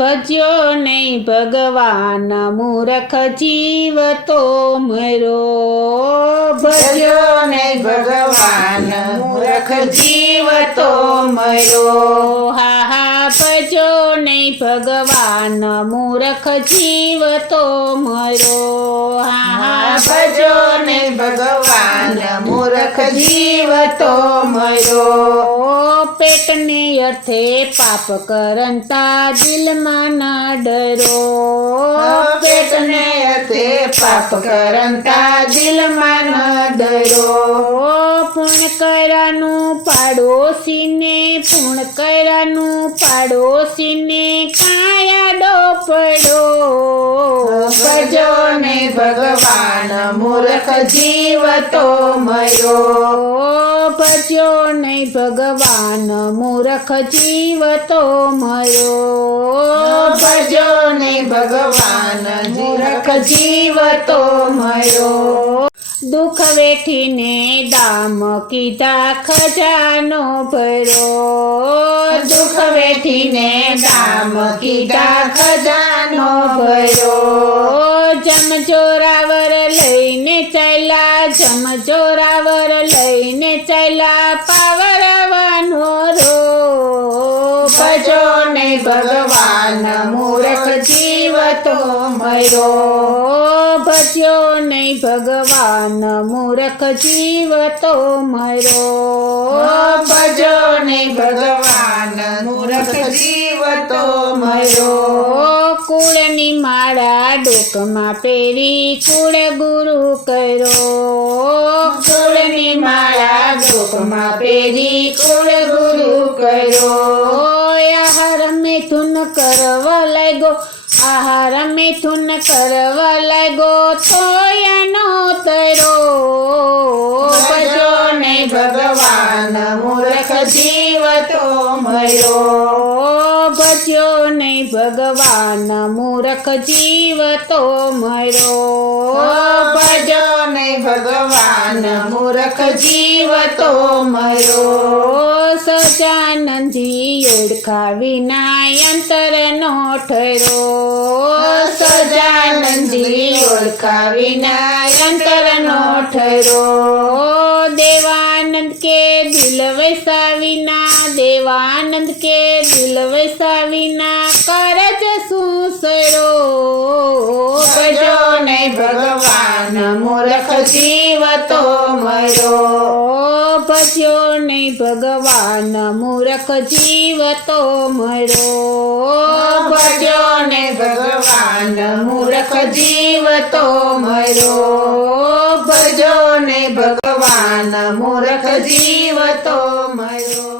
ભજ્યો નહીં ભગવાન મૂરખ જીવ તો મર્યો ભજ્યો નહીં ભગવાન મૂરખ જીવ તો મર્યો હા હા ભજ્યો નહીં ભગવાન મૂરખ જીવ તો મર્યો હા હા ભજ્યો નહીં ભગવાન મૂરખ જીવ તો મર્યો પેટને અર્થે પાપ કરંતા દિલમાં ના ડરો પેટને અર્થે પાપ કરંતા દિલમાં ન ડરો પૂર્ણ કર્યાનું પાડોશીને પૂર્ણ કર્યાનું પાડોશીને કાયાડો પડો ભજો નહીં ભગવાન મૂર્ખ જીવ તો મર્યો ભજ્યો નહીં ભગવાન મૂરખ જીવ તો મર્યો ભજો નહીં ભગવાન મૂર્ખ જીવ તો મર્યો દુઃખ વેઠીને દામ કીધા ખજાનો ભર્યો દુઃખ વેઠીને દામ કીધા ખજાનો ભર્યો જમજોરાવર લઈને ચાલ્યા જમજોરાવર લઈને ચાલ્યા પાવરવાનો રો ભજો નહીં ભગવાન મૂર્ખ જીવ તો મર્યો ભજ્યો નહીં ભગવાન મૂરખ જીવ તો મર્યો ભજો નહીં ભગવાન મૂર્ખ જીવ તો મર્યો કુળની માળા ડોકમાં પહેરી કુળ ગુરુ કર્યો કુળની માળા ડોકમાં પહેરી કુળ ગુરુ કર્યો આહાર મિથુન કરવા લાગ્યો આહાર મિથુન કરવા લાગ્યો તોયાનો તરો ભજો નહીં ભગવાન મૂર્ખ જીવ તો મર્યો ભજ્યો નહીં ભગવાન મૂરખ જીવ તો મર્યો ભજો નહીં ભગવાન મૂર્ખ જીવ તો મર્યો સજાનંદજી ઓળખા વિના અંતર નો ઠરો સજાનંદજી ઓળખા વિના અંતર નો ઠરો દેવાનંદ કે દિલ વૈસાવીના દેવાનંદ કે દિલ વૈસાવીના કરજ શું સરો ભજો નહીં ભગવાન મૂર્ખ જીવ તો મર્યો ભજ્યો નહીં ભગવાન મૂરખ જીવ તો મર્યો ભજો નહીં ભગવાન મૂર્ખ જીવ તો મર્યો ભજો નહીં ભગવાન મૂર્ખ જીવ તો મર્યો